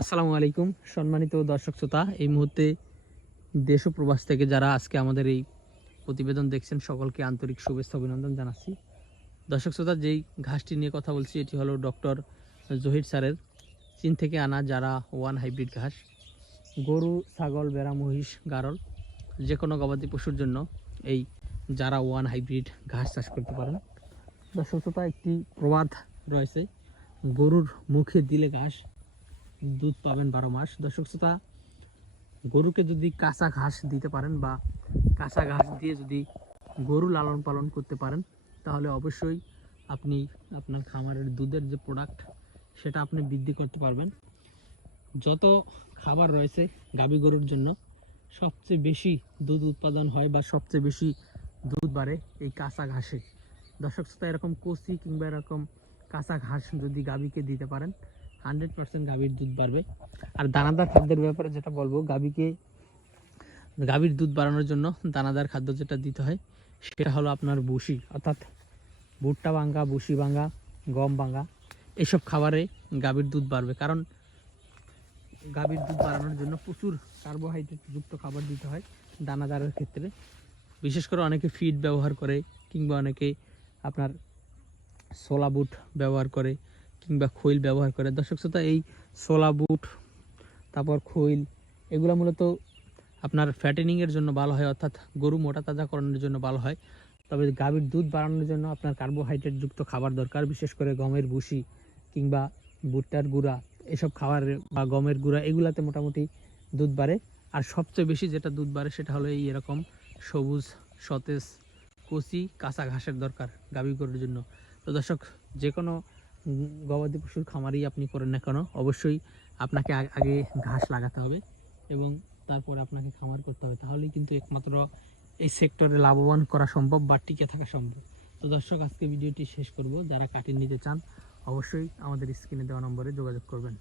আসসালামু আলাইকুম সম্মানিত দর্শক শ্রোতা। এই মুহূর্তে দেশ ও প্রবাস থেকে যারা আজকে আমাদের এই প্রতিবেদন দেখছেন সকলকে আন্তরিক শুভেচ্ছা অভিনন্দন জানাচ্ছি। দর্শক শ্রোতা, যেই ঘাসটি নিয়ে কথা বলছি এটি হলো ডক্টর জহির স্যারের চীন থেকে আনা যারা ওয়ান হাইব্রিড ঘাস। গরু, ছাগল, ভেড়া, মহিষ, গারল যে কোনো গবাদি পশুর জন্য এই যারা ওয়ান হাইব্রিড ঘাস চাষ করতে পারেন। দর্শক শ্রোতা, একটি প্রবাদ রয়েছে, গরুর মুখে দিলে ঘাস দুধ পাবেন 12 মাস। দর্শক শ্রোতা, গরুকে যদি কাঁচা ঘাস দিতে পারেন বা কাঁচা ঘাস দিয়ে যদি গরু লালন পালন করতে পারেন তাহলে অবশ্যই আপনি আপনার খামারের দুধের যে প্রোডাক্ট সেটা আপনি বৃদ্ধি করতে পারবেন। যত খাবার রয়েছে গাভী গরুর জন্য সবচেয়ে বেশি দুধ উৎপাদন হয় বা সবচেয়ে বেশি দুধ বাড়ে এই কাঁচা ঘাসে। দর্শক শ্রোতা, এরকম কচি কিংবা এরকম কাঁচা ঘাস যদি গাভীকে দিতে পারেন 100% গাভীর দুধ বাড়বে। আর দানাদার খাদ্যের ব্যাপারে যেটা বলবো, গাভীর দুধ বাড়ানোর জন্য দানাদার খাদ্য যেটা দিতে হয় সেটা হলো আপনার ভুসি, অর্থাৎ ভুট্টা ভাঙ্গা, ভুসি ভাঙ্গা, গম ভাঙ্গা, এইসব খাবারে গাভীর দুধ বাড়বে। কারণ গাভীর দুধ বাড়ানোর জন্য প্রচুর কার্বোহাইড্রেট যুক্ত খাবার দিতে হয় দানাদারের ক্ষেত্রে। বিশেষ করে অনেকে ফিড ব্যবহার করে কিংবা অনেকে আপনার ছোলা বুট ব্যবহার করে কিংবা খৈল ব্যবহার করে। দর্শক শ্রোতা, এই ছোলা বুট তারপর খৈল এগুলো মূলত আপনার ফ্যাটেনিংয়ের জন্য ভালো হয়, অর্থাৎ গরু মোটা তাজাকরণের জন্য ভালো হয়। তবে গাভীর দুধ বাড়ানোর জন্য আপনার কার্বোহাইড্রেট যুক্ত খাবার দরকার, বিশেষ করে গমের ভুসি কিংবা ভুট্টার গুঁড়া, এসব খাবার বা গমের গুঁড়া এগুলাতে মোটামুটি দুধ বাড়ে। আর সবচেয়ে বেশি যেটা দুধ বাড়ে সেটা হলো এই এরকম সবুজ সতেজ কচি কাঁচা ঘাসের দরকার গাভী গরুর জন্য। তো দর্শক, যে কোনো গবাদি পশুর খামারই আপনি করেন না কেন অবশ্যই আপনাকে আগে ঘাস লাগাতে হবে এবং তারপরে আপনাকে খামার করতে হবে, তাহলেই কিন্তু একমাত্র এই সেক্টরে লাভবান করা সম্ভব বা টিকে থাকা সম্ভব। তো দর্শক, আজকে ভিডিওটি শেষ করব। যারা কাটিং নিতে চান অবশ্যই আমাদের স্ক্রিনে দেওয়া নম্বরে যোগাযোগ করবেন।